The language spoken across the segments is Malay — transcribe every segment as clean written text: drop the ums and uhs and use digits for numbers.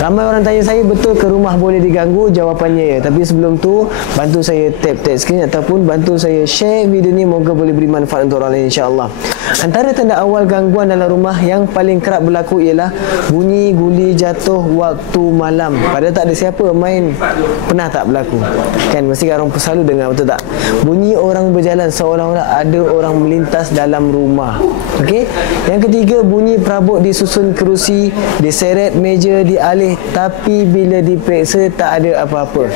Ramai orang tanya saya, betul ke rumah boleh diganggu? Jawapannya ya. Tapi sebelum tu, bantu saya tap skrin ataupun bantu saya share video ni, moga boleh beri manfaat untuk orang lain, insya-Allah. Antara tanda awal gangguan dalam rumah yang paling kerap berlaku ialah bunyi guli jatuh waktu malam. Padahal tak ada siapa main. Pernah tak berlaku? Kan mesti orang selalu dengar, betul tak? Bunyi orang berjalan seolah-olah ada orang melintas dalam rumah. Okey. Yang ketiga, bunyi perabot disusun kerusi, diseret meja, dialih, tapi bila diperiksa tak ada apa-apa.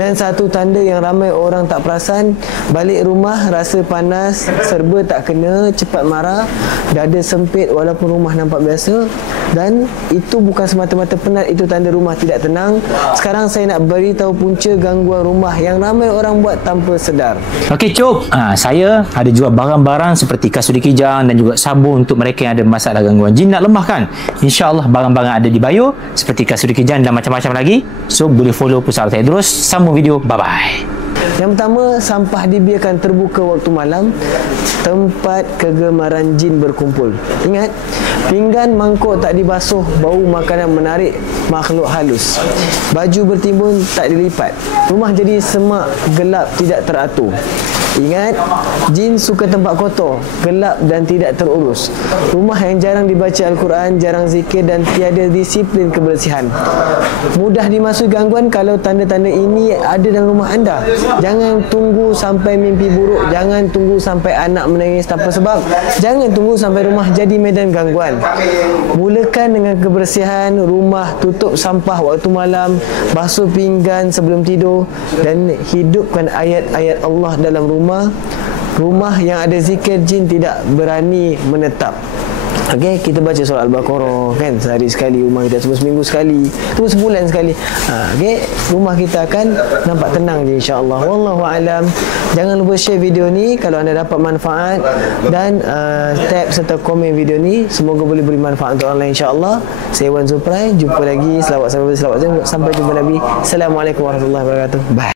Dan satu tanda yang ramai orang tak perasan, balik rumah rasa panas, serba tak kena, cepat marah, dada sempit walaupun rumah nampak biasa. Dan itu bukan semata-mata penat, itu tanda rumah tidak tenang. Sekarang saya nak beritahu punca gangguan rumah yang ramai orang buat tanpa sedar. Okey Cuk, saya ada jual barang-barang seperti kasut kijang dan juga sabun untuk mereka yang ada masalah gangguan jin nak lemahkan. InsyaAllah barang-barang ada di bio seperti kasut kijang dan macam-macam lagi. So boleh follow Pusat Al Taidrus. Sambung video, bye-bye. Yang pertama, sampah dibiarkan terbuka waktu malam, tempat kegemaran jin berkumpul. Ingat, pinggan mangkuk tak dibasuh, bau makanan menarik makhluk halus. Baju bertimbun tak dilipat, rumah jadi semak, gelap, tidak teratur. Ingat, jin suka tempat kotor, gelap dan tidak terurus. Rumah yang jarang dibaca Al-Quran, jarang zikir dan tiada disiplin kebersihan. Mudah dimasuki gangguan. Kalau tanda-tanda ini ada dalam rumah anda, jangan tunggu sampai mimpi buruk, jangan tunggu sampai anak menangis tanpa sebab, jangan tunggu sampai rumah jadi medan gangguan. Mulakan dengan kebersihan rumah, tutup sampah waktu malam, basuh pinggan sebelum tidur dan hidupkan ayat-ayat Allah dalam rumah. Rumah yang ada zikir, jin tidak berani menetap. Okey, kita baca surah Al-Baqarah kan sehari sekali, rumah kita cuma seminggu sekali, cuma sebulan sekali. Okey, rumah kita akan nampak tenang je, insya-Allah. Wallahu alam. Jangan lupa share video ni kalau anda dapat manfaat dan tag serta komen video ni, semoga boleh beri manfaat untuk orang lain, insya-Allah. Saya Wan Suprai, jumpa lagi. Selawat sampai jumpa Nabi. Assalamualaikum warahmatullahi wabarakatuh. Bye.